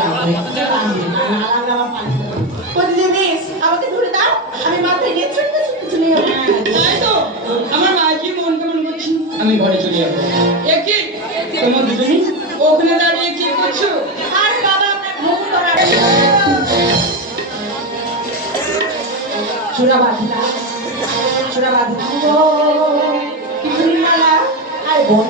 লাগবে না? আমাকে ধরে দাও, আমি মাথায় নিয়ে ছুটতে ছুটতে চলে যাবো। তাই তো আমার মাঝি মন কেমন করছি, আমি ঘরে চলে যাবো। একই তোমার দুজনই ওখানে দাঁড়িয়ে কি করছো? আরে বাবা, মুখ ধরা চূড়া বাঁধলা, চূড়া বাঁধলা গো, কি মালা, আরে বোন